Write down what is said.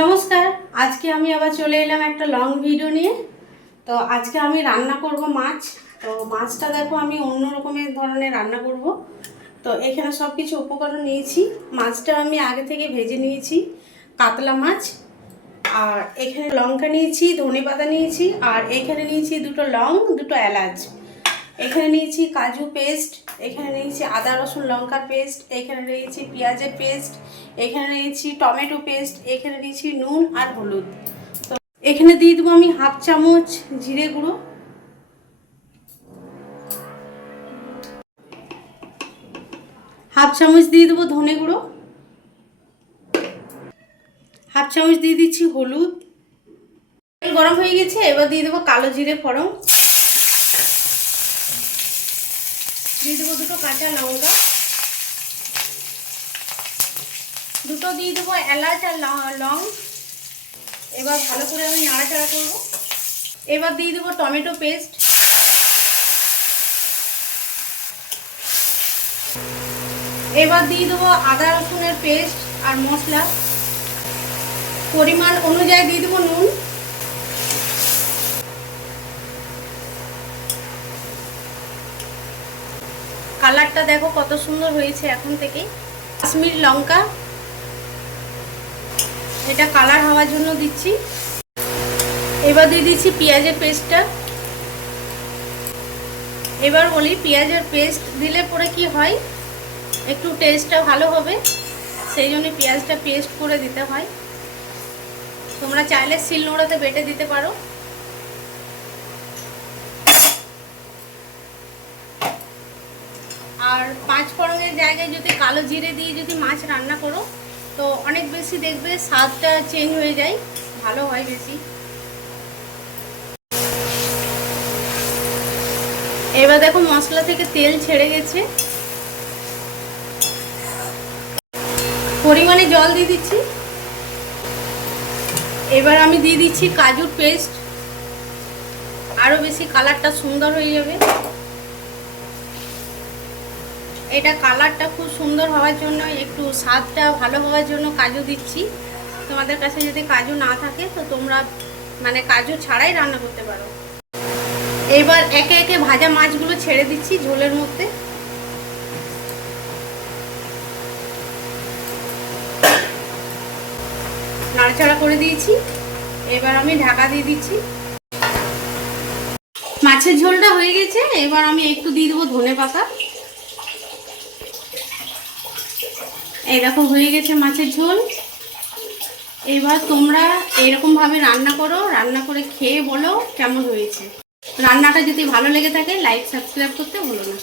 নমস্কার, আজকে আমি আবার চলে এলাম একটা লং ভিডিও নিয়ে। তো আজকে আমি রান্না করব মাছ। তো মাছটা দেখো, আমি অন্য রকমের ধরনের রান্না করব। তো এখানে সব কিছু উপকরণ নিয়েছি। মাছটা আমি আগে থেকে ভেজে নিয়েছি, কাতলা মাছ। আর এখানে লঙ্কা নিয়েছি ধনে পাতা নিয়েছি। আর এখানে নিয়েছি দুটো লং, দুটো এলাচ। এখানে নিয়েছি কাজু পেস্ট এখানে নিয়েছি আদা, রসুন লঙ্কার পেস্ট এখানে নিয়েছি পেঁয়াজের পেস্ট এখানে নিয়েছি টমেটো পেস্ট এখানে নিয়েছি নুন আর হলুদ। তো এখানে দিয়ে দেবো আমি হাফ চামচ জিরে গুঁড়ো। হাফ চামচ দিয়ে দেবো ধনে গুঁড়ো। হাফ চামচ দিয়ে দিচ্ছি হলুদ। গরম হয়ে গেছে, এবার দিয়ে দেবো কালো জিরে ফড়ং দিয়ে দেবো দুটো কাঁচা লঙ্কা। দুটো দিয়ে দেবো এলাচ আর লং এবার ভালো করে আমি নাড়াচাড়া করব। এবার দিয়ে দেবো টমেটো পেস্ট। এবার দিয়ে দেবো আদা রসুনের পেস্ট আর মশলা। পরিমাণ অনুযায়ী দিয়ে দেবো নুন। কালারটা দেখো কত সুন্দর হয়েছে এখন থেকে কাশ্মীর লঙ্কা। এটা কালার হওয়ার জন্য দিচ্ছি। এবার দিয়ে দিচ্ছি পেঁয়াজের পেস্টটা। এবার বলি পেঁয়াজের পেস্ট দিলে পরে কি হয়? একটু টেস্টটা ভালো হবে। সেই জন্য পেঁয়াজটা পেস্ট করে দিতে হয়। তোমরা চাইলে শিল নোড়াতে বেটে দিতে পারো। আর পাঁচ ফোড়নের জায়গায় যদি কালো জিরে দিয়ে যদি মাছ রান্না করো, তো অনেক বেশি দেখবে স্বাদটা চেঞ্জ হয়ে যায়। ভালো হয় বেশি। এবার দেখো মশলা থেকে তেল ছেড়ে গেছে। পরিমাণে জল দিয়ে দিচ্ছি। এবার আমি দিয়ে দিচ্ছি কাজুর পেস্ট আরও বেশি কালারটা সুন্দর হয়ে যাবে। এটা কালারটা খুব সুন্দর হওয়ার জন্য, একটু স্বাদটা ভালো হওয়ার জন্য কাজু দিচ্ছি। তোমাদের কাছে যদি কাজু না থাকে, তো তোমরা মানে কাজু ছাড়াই রান্না করতে পারো। এবার একে একে ভাজা মাছগুলো ছেড়ে দিচ্ছি ঝোলের মধ্যে। নাড়াচাড়া করে দিয়েছি। এবার আমি ঢাকা দিয়ে দিচ্ছি। মাছের ঝোলটা হয়ে গেছে। এবার আমি একটু দিয়ে দেবো ধনে পাতা। এই দেখো হয়ে গেছে মাছের ঝোল। এবার তোমরা এরকমভাবে রান্না করো, রান্না করে খেয়ে বলো কেমন হয়েছে। রান্নাটা যদি ভালো লেগে থাকে লাইক সাবস্ক্রাইব করতে বলো না।